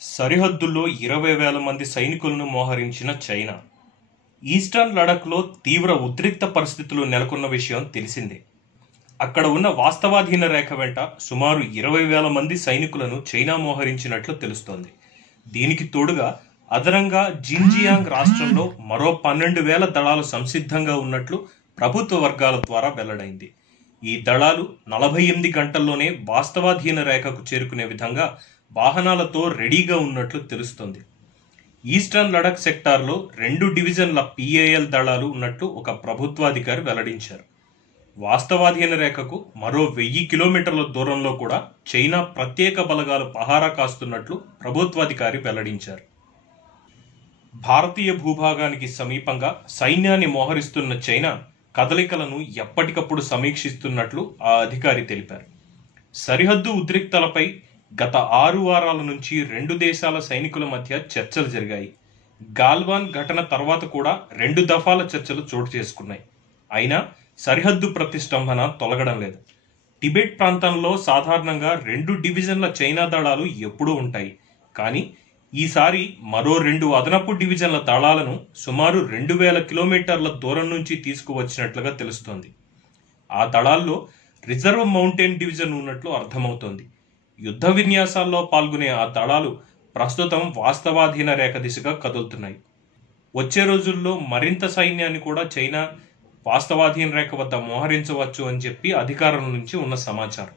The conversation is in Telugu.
సరిహద్దుల్లో 20,000 మంది సైనికులను మోహరించిన చైనా. ఈస్టర్న్ లడఖ్లో తీవ్ర ఉద్రిక్త పరిస్థితులు నెలకొన్న విషయం తెలిసిందే. అక్కడ ఉన్న వాస్తవాధీన రేఖ వెంట సుమారు 20,000 మంది సైనికులను చైనా మోహరించినట్లు తెలుస్తోంది. దీనికి తోడుగా అదనంగా జిన్జియాంగ్ రాష్ట్రంలో మరో 12,000 దళాలు సంసిద్ధంగా ఉన్నట్లు ప్రభుత్వ వర్గాల ద్వారా వెల్లడైంది. ఈ దళాలు 48 గంటల్లోనే వాస్తవాధీన రేఖకు చేరుకునే విధంగా వాహనాలతో రెడీగా ఉన్నట్లు తెలుస్తోంది. ఈస్టర్న్ లడఖ్ సెక్టార్లో 2 డివిజన్ల PAL దళాలు ఉన్నట్లు ఒక ప్రభుత్వాధికారి వెల్లడించారు. వాస్తవాధీన రేఖకు మరో 1000 కిలోమీటర్ల దూరంలో కూడా చైనా ప్రత్యేక బలగాలు పహారా కాస్తున్నట్లు ప్రభుత్వాధికారి వెల్లడించారు. భారతీయ భూభాగానికి సమీపంగా సైన్యాన్ని మోహరిస్తున్న చైనా కదలికలను ఎప్పటికప్పుడు సమీక్షిస్తున్నట్లు ఆ అధికారి తెలిపారు. సరిహద్దు ఉద్రిక్తలపై గత 6 వారాల నుంచి 2 దేశాల సైనికుల మధ్య చర్చలు జరిగాయి. గాల్వాన్ ఘటన తర్వాత కూడా 2 దఫాల చర్చలు చోటు చేసుకున్నాయి. అయినా సరిహద్దు ప్రతిష్టంభన తొలగడం లేదు. టిబెట్ ప్రాంతంలో సాధారణంగా 2 డివిజన్ల చైనా దళాలు ఎప్పుడూ ఉంటాయి. కానీ ఈసారి మరో 2 అదనపు డివిజన్ల దళాలను సుమారు 2,000 కిలోమీటర్ల దూరం నుంచి తీసుకువచ్చినట్లుగా తెలుస్తోంది. ఆ దళాల్లో రిజర్వ్ మౌంటైన్ డివిజన్ ఉన్నట్లు అర్థమవుతోంది. యుద్ధ విన్యాసాల్లో పాల్గొనే ఆ దళాలు ప్రస్తుతం వాస్తవాధీన రేఖ దిశగా కదులుతున్నాయి. వచ్చే రోజుల్లో మరింత సైన్యాన్ని కూడా చైనా వాస్తవాధీన రేఖ వద్ద మోహరించవచ్చు అని చెప్పి అధికారుల నుంచి ఉన్న సమాచారం.